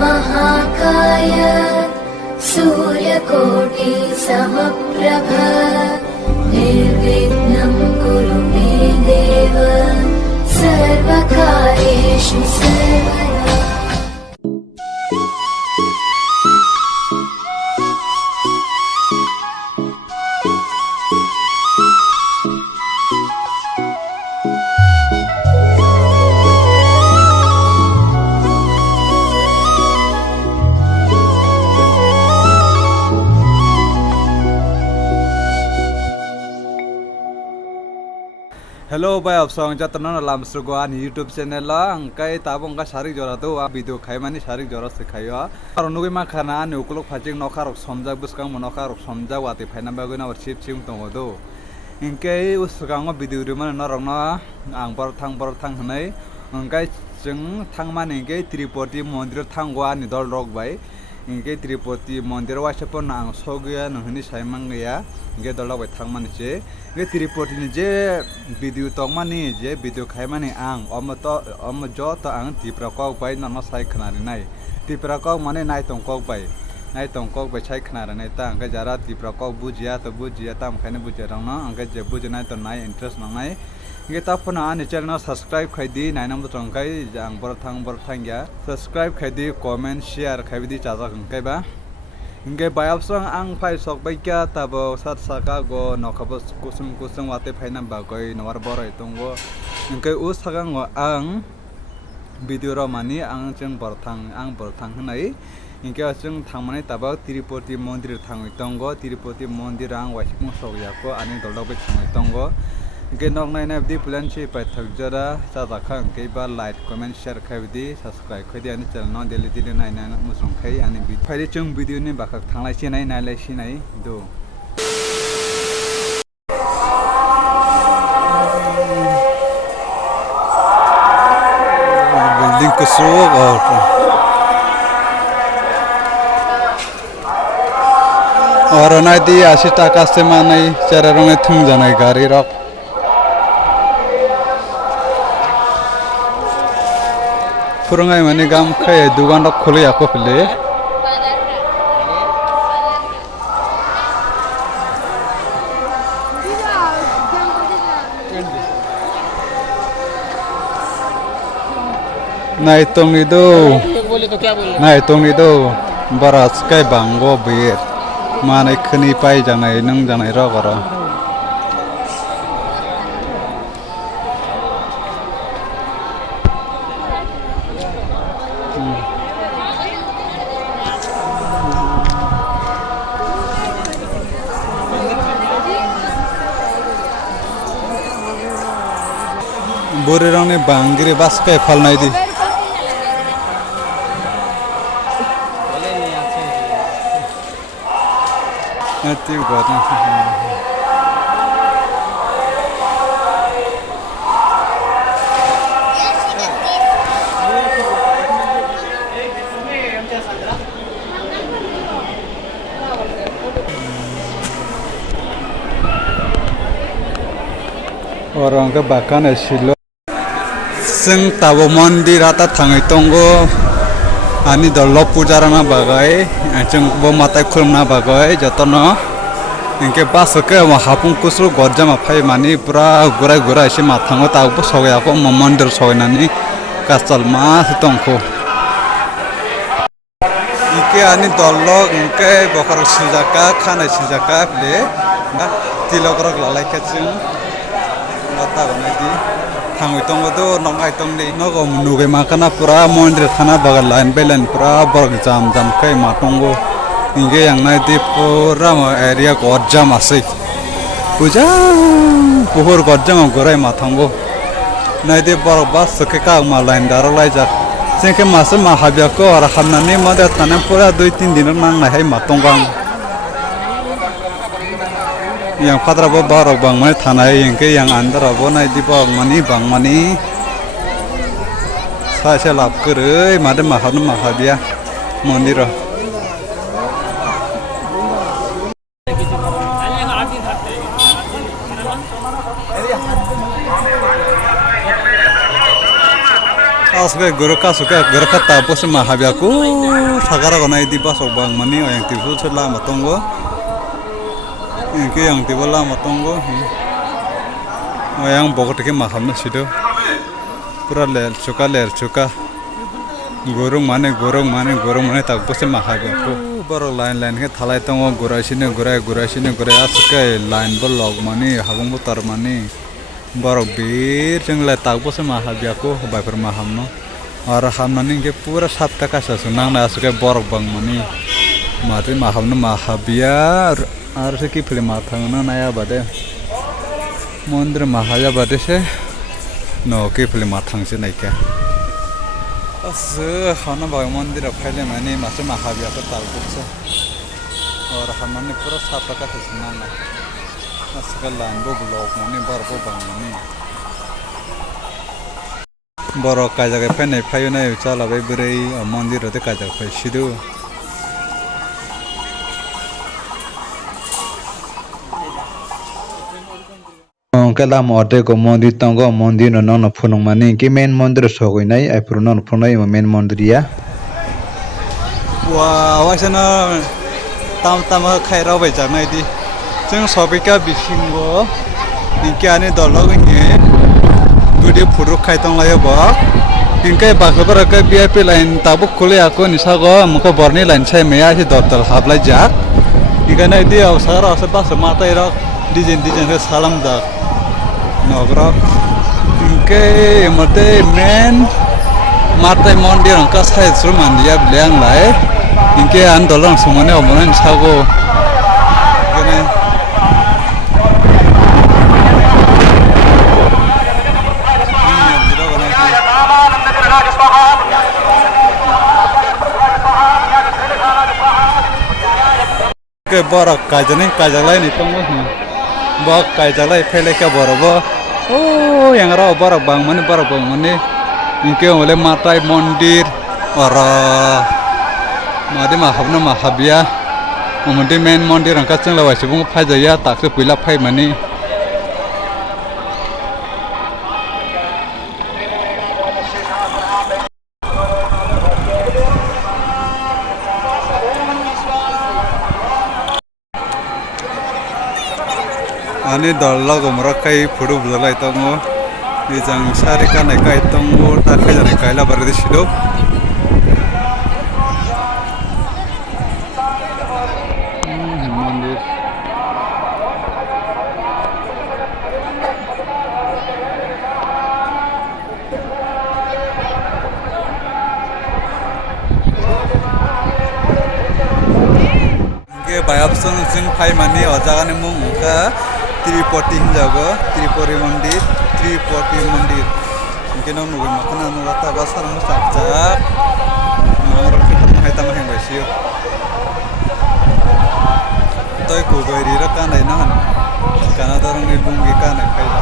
महाकाय सूर्यकोटि समप्रभ निर्विघ्नं कुरु मे देव सर्वकार्येषु सर्वदा। Hello bay opsong jatno lam sugo an YouTube channel la angkai tabong ka sarik jora to a video khaimani sarik jora se khayo aro nugi ma khana ani ukulok phajing nokharok somjak buskang monokharok somjak wati phaina bagoi na chip chim tongo do ingkai usukang video ri man norok na ang bor thang hnai angkai jeng thangmani ingkai Tripoti mondir thangwa ni dol rok bai ingkai Tripoti mondir wasapon ang sogya nohini saimang ya ingkai dol bai thangmani che ingkai Tripoti ni je video tongmani je video khaimani ang omo jo to ang tipra kok bai nang sai khnari nai tipra kok mane nai tong kok bai sai khnara nai ta angkai jara tipra kok bujia tam khaine bujia rang na angkai je bujina to nai interest nang nai ingkai tapona ani channel subscribe khaidi nai nam tong kai jang bor thang ya subscribe khaidi comment share khaidi chaja angkai ba ingkai bayapsang ang phai sok bai kya tabo sat saka go nokabo kusum wate phaina bagoi nawar borai tongo ingkai usagang ang video ro mani ang jeng bor thang hnai ingkai jeng thangmani tabo Tripoti mondir thangoi tongo Tripoti mondir ang waipung sogyako ani dolok bai thangoi tongo ingkai nok nai na di plan chi pai thagjara chaja khang ke ba like comment share khaidi subscribe khaidi ani channel non daily nai na musong khai ani phai chung video ni bakak thanglai chi nai lai si nai do building ko so और ना दी 80 টাকা से मानै चार रंगे थुम जानाय गाड़ी रक फुरंगाय माने गाम खाय दुकान रक खोले आको फले नाय तोंगी दो नाय तोंगी दो बरास काय बांगो बेर माने खनि पाइ जानाय नों जानाय रगरा बोरे रंगने बांगिरे बास काय फालनाय दी Nanti buat orang ke bahkan esilo sing tabo mondir ata thangai tongo ani dolok pujarana bagai ajeng bo matai khulmna bagai jotono ingke basake ma hapung kusru gorjama phai mani pura gurai ise mathango tabu sogya ko mondir soinani kasal ma tongko ike ani dolok ingke bokar sujaka khana sujaka le tilokrok lalai kaching mata banadi thangoi tongo do nongai tongni nogo nuge makana pura mondir khana bagal line belan pura borg jam kai matongo inge yang nai di pura area gorjam ase puja pohor gorjam gorai matongo nai di borg bas ke ka ma line darolai ja sengke masa ma habya ko ara hamnani mada tanem pura 2-3 din nang nai hai matongang yang patra bo barok bang mai thanai ingke yang andara bo nai di bang mani sa se lap kerei made ma habia mondir Asuk guru kasuka guru kata pos mahabiaku sagara kona idi pasok bang mani yang tibu selah matongo yang tibu lah matongo yang bokot ke maham na sido pura ler cuka gorong mane tak pos mahabiaku baru lain ke thalai tongo gurai sini asuk lain bolog mani habung butar mani baru bir jenglah tak pos mahabiaku baper maham no और हमने के पूरा सप्ताह का सुनांग ना सुके बोरक बंग money माते माहमने महाबिया और से की फिल्म आथंग ना नया बादे मंदिर महाया बादे से नो की फिल्म आथंग से नहीं क्या बस खाना बाग मंदिर फैले मनी मासे महाबिया को ताल्लुक से और हमने पूरा सप्ताह का सुनांग ना सुके लाइन बो ब्लॉग मनी बोरक बंग money borok kajaga fenai phayo nai chala bai brai mandir rote kajaga phai sidu kala morte ko mandir tongo mandir no no phunung mani ki main mandir sogoi nai ai purno phunai main mandir ya wa wasana tam khaira bai janai di jeng sobika bisingo nikyani dologo ni Gudi puruk kai tong layo bo, ingkai bakal kai VIP lain tabuk kuliah aku nisago, muka borni lain saya mea si dokter hablai jak, ingkana dia usara sebab semata irak dijen ke salam dak, nogrok, ingkai mate men, mata mondir angka saya suruh dia beliang lai, ingkai andolan semuanya omongan nisago, ingkana ke borak kajalai ni tongo bak kajalai pele ke borobo oh yang raw borak bang mani inke oleh matai mondir ora madi mahabna mahabia mandi main mondir angkat ceng lawai sibung phajaya tak se pila phai mani ani dalla gomra kai photo bulai tongo ni jang sari kanai kai tongo ta khai jane kaila bare sido mandir ke bayapson jin phai mani ojagane mungka Tripoti hinjago Tripori mandir mungkin om nugi makanan nurata basar musakjak nomor kita mahita maheng basio toy kugairi ra kanai nahan kana dorong ni lungi kanai khaila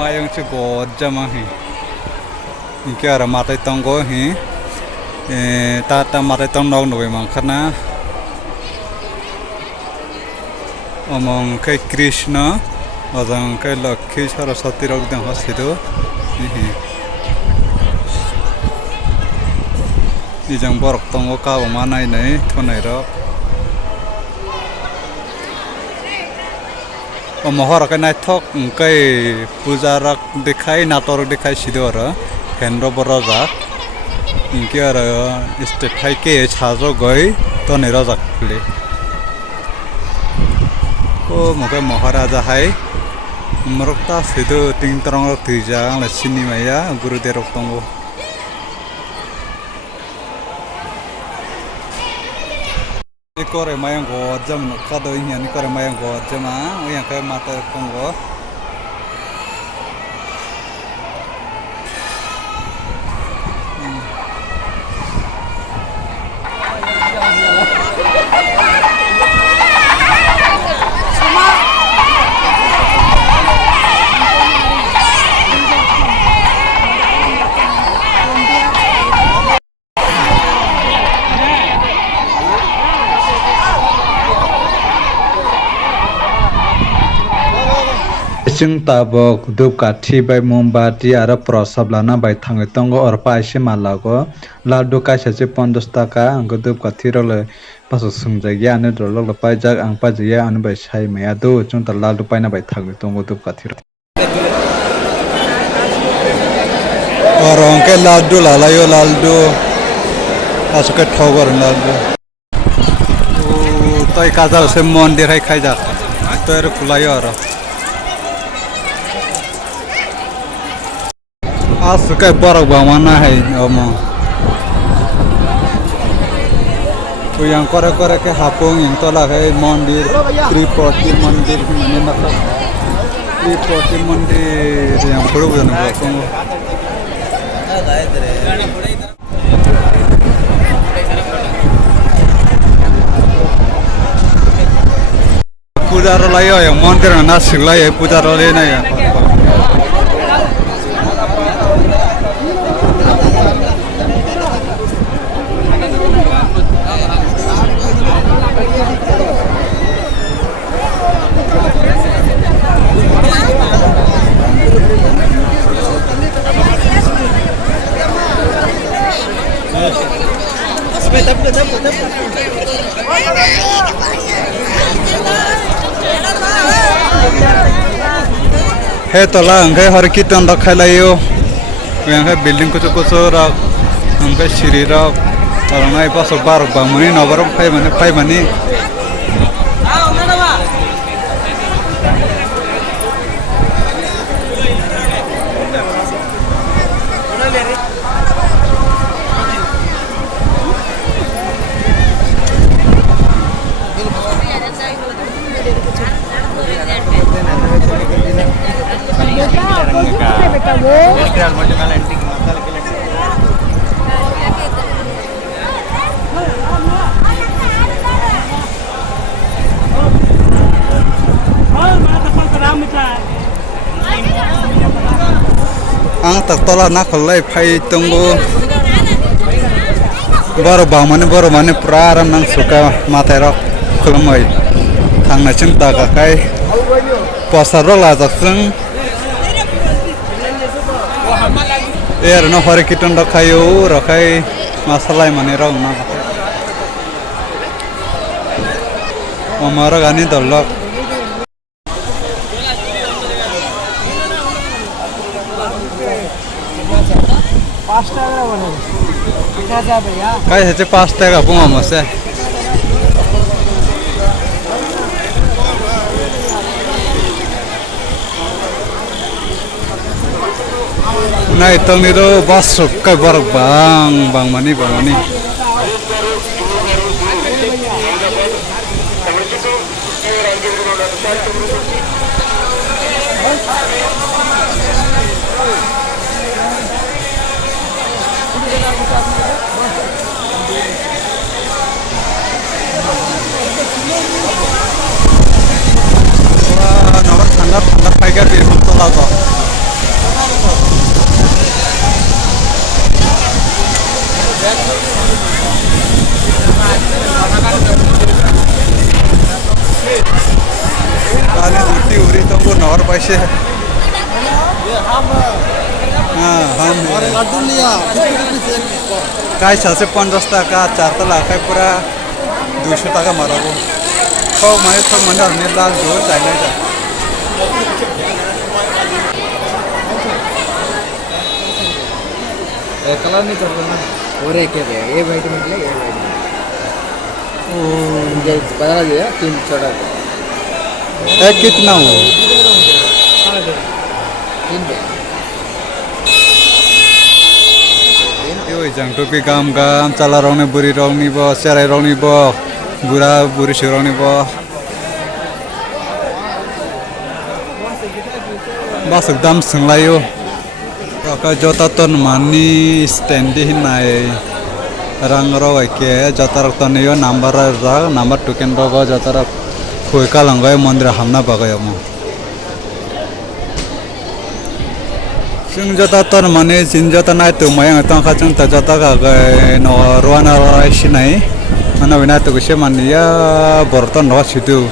mayang che gojja mahi inke ara matai tongo hi tata matai tong nog nugi mankana omong kai Krishna ojang kai Lakshmi Saraswati rok dang hasido nijang borok tongo ka manai nai thonai rok omohor kai nai thok kai puja rak dekhai nator dekhai sido ra hendro borojak inke ara state hai ke chajo goi tonai rojak pli oh muka maharaja hai merokta sido ting terong rok tijang la sini maya guru derok tongo ikore mayang gojam kado ini ikore mayang gojam yang kayak mata tongo जों tabok dup kathi bai mombati aro prosap lana bai thangui tongo or paise malago laddu kaisa se 50 taka angko dup kathi role paso sungjagya ane rolok paijak ang pajaya ane bai sai maya do chung ta laddu paina bai thangui tongo dup kathi orang ke laddu lalayo laddu asuke thogor laddu toi kajal se mondir hai khaijak toi ro kulayo aro asuke borok bamana hai omo yang kore ke hapung yang tolak hai mondir Tripodi mondir mane nakal Tripodi mondir yang baru bukan belakang puja layo yang mondir nasik layo puja layo na ya he tola angkai hari kita ndak khalayo angkai building kucu rak angkai siri rak orang nai pasok barok bangmani nabarok pai mani ang tak tola na kholai phai tongo baro mane pura aram nang suka matai rok khulmai thangna cinta ka kai pasar rok la jaksung no hore kiton rok khayo rokai masalai mane rok na omaro gani dolok kai hece 5 টাকা bunga mase nai tongni ro basuk kai borok bang mani Tanda paiga bir tola ko kali uti uri tunggu nor paise ham laddu liya kai sase 50 taka 4 tala kai pura 200 taka marabo thok mane arne lal do chai nai ja colour नहीं कर रहा और एक है ये white में ले ये वाइट मुझे बता दिया 3 छोटा है कितना हो 3 यो जंग टोपी काम चला रौने बुरी रौनी बो सेराई रौनी बो बुरा बुरी सिरौनी बो बस एकदम संलायो Raka jota ton mani standi hinai rang rawai ke jota rak ton yo number token rogo jota rak khoi kalangai mandir hamna bagayamo sing jota ton mani sin jota nai tu mayang tang khachung ta jota ka no ruana sinai ana bina tu se mani ya borton ro situ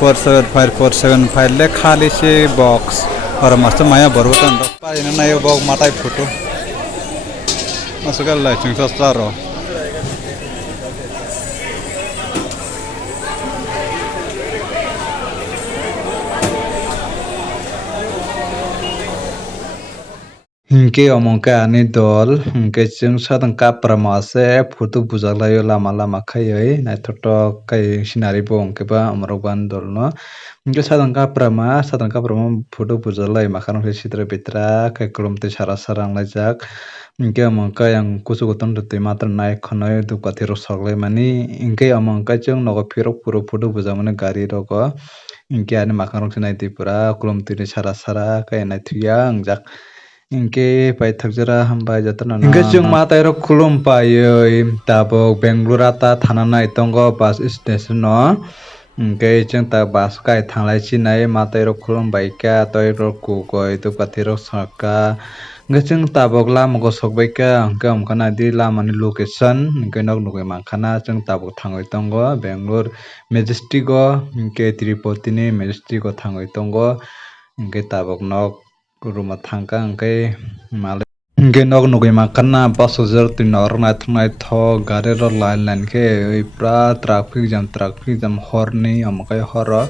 475475 ले खाली से box और मस्त माया बरबतन पाई ना ये box माटाई photo मस्त गल्ला चिंग सस्ता रो हिंके अमंके आनी दल हिंके जों सादां काप्रामा से फोटो बुजालायो लामा लामा खायै नायथावथाव kai sinari bo hingkeba amrok ban dol no हिंके सादां काप्रामा फोटो बुjalai makarang se sitra bitra kai kolom tei sara sara anglajak हिंके अमंके yang kusuk uton tui matra nai khonoi dupati rok soklai mani हिंके अमंके जों nogo phirok puro photo bujamani gari rogo हिंके ani makarang se naitui pura kolom tui ni sara sara kai naithuya angjak हिंके paithakjara hambai jatano हिंके जों matai rok khulumpai tabuk Bengaluru ta thana nai tongo bus station no हिंके जों ta bus kai thanglai chinai matai rok khulumbai kha toi rok kukoi dupati rok saka हिंके जों tabuk lama ko sokbaika हिंके amkana di lama ni location हिंके nog nugui mankhana जों tabuk thangoi tongo Bengaluru majestic o हिंके Tirupati ni majestic o thangoi tongo हिंके tabuk nog ruma thangka हिंके malai हिंके nog nugui mankhana passenger tui norok naithok gari rok line line khe pura traffic jam horni amkai horo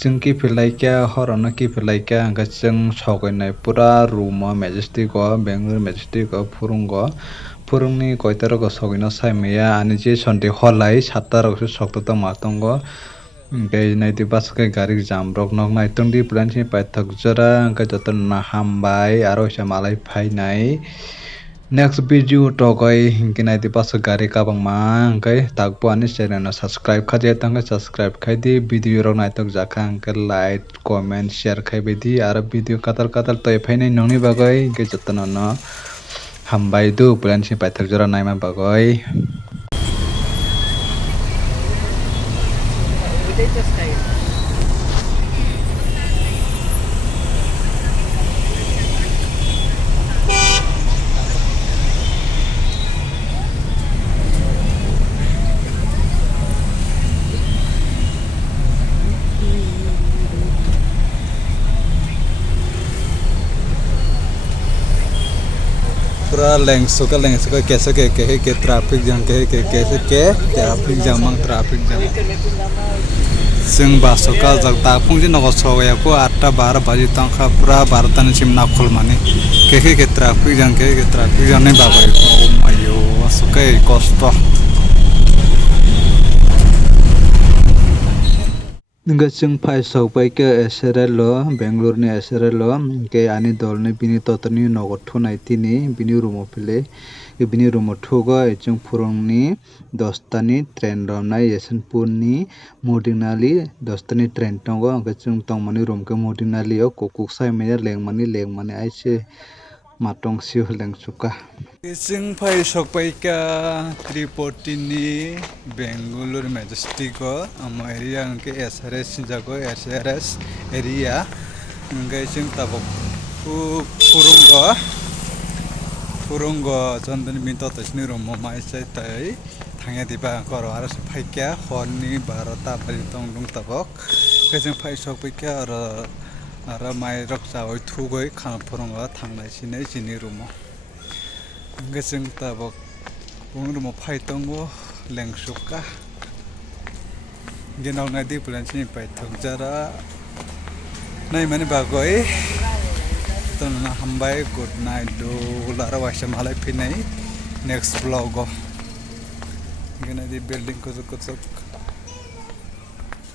जों kifelaikha horo no kifelaikha हिंके जों sokainai pura room o majestic o Bengaluru majestic o phurungni koita rok sokaino saimaya ani je sonte holai 7ta rok se sokto tongma tongo हिंके naitui basakai gari jam rok nog naitongdi planchi paithakjara हिंके jotono hambai aro isa malai phainai next video tokai हिंके naitui basak gari kabangma हिंके takbo ani channel no subscribe khaijak tangka subscribe khaidi video rok naitokjaka हिंके like comment share khaibai di aro video katal katal toi phainai nongni bagai हिंके jotono no hambai du planchi paithakjara naima bagai पूरा लेंसुका कैसे के traffic jam कैसे के traffic jam जों बासुका जगता फुंजे नगो सगायाको 8:12 बजे तंखा पूरा 12 तानिसिम नाखल माने के ट्रैफिक जाम नै बाबाय ओ मायो असुकै कष्ट हिंके जों फाइसौबायके SRL Bengaluru ni SRL हिंके ani dol ni bini totoni nogo thunai tini bini rumo pile bini rumo thugo जों phurungni 10 tani train romnai Yeshanpur ni Modinali 10 tani train tongo हिंके जों tongmani room ke Modinali o kukuk saimaya lengmani aise matong siu lengsuka जों फाइसौबायका Tirupati ni Bengaluru majestic o amo area हिंके SRS jago SRS area हिंके जों tabuk Furungo Chandani minta tasni romo maisai tai thangya diba koro aro phaikya horni 12ta bari tongdung tabok kajang phaisok paikya aro mai rok chawai thugoi khang Furungo thangnai sinai jini romo kajang tabok bung romo phaitongo lengsuka ginau nadi bulansi paithokjara nai mani bagoi tona hambai good night do lara waisa malai pinai next vlog o gena di building ko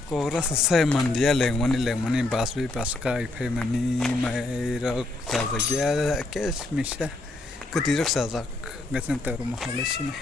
kogra sai mandia lengmani basbi paska ifai mani mai rok jagya kes misha kutirok sajak gasen taru mahalai sini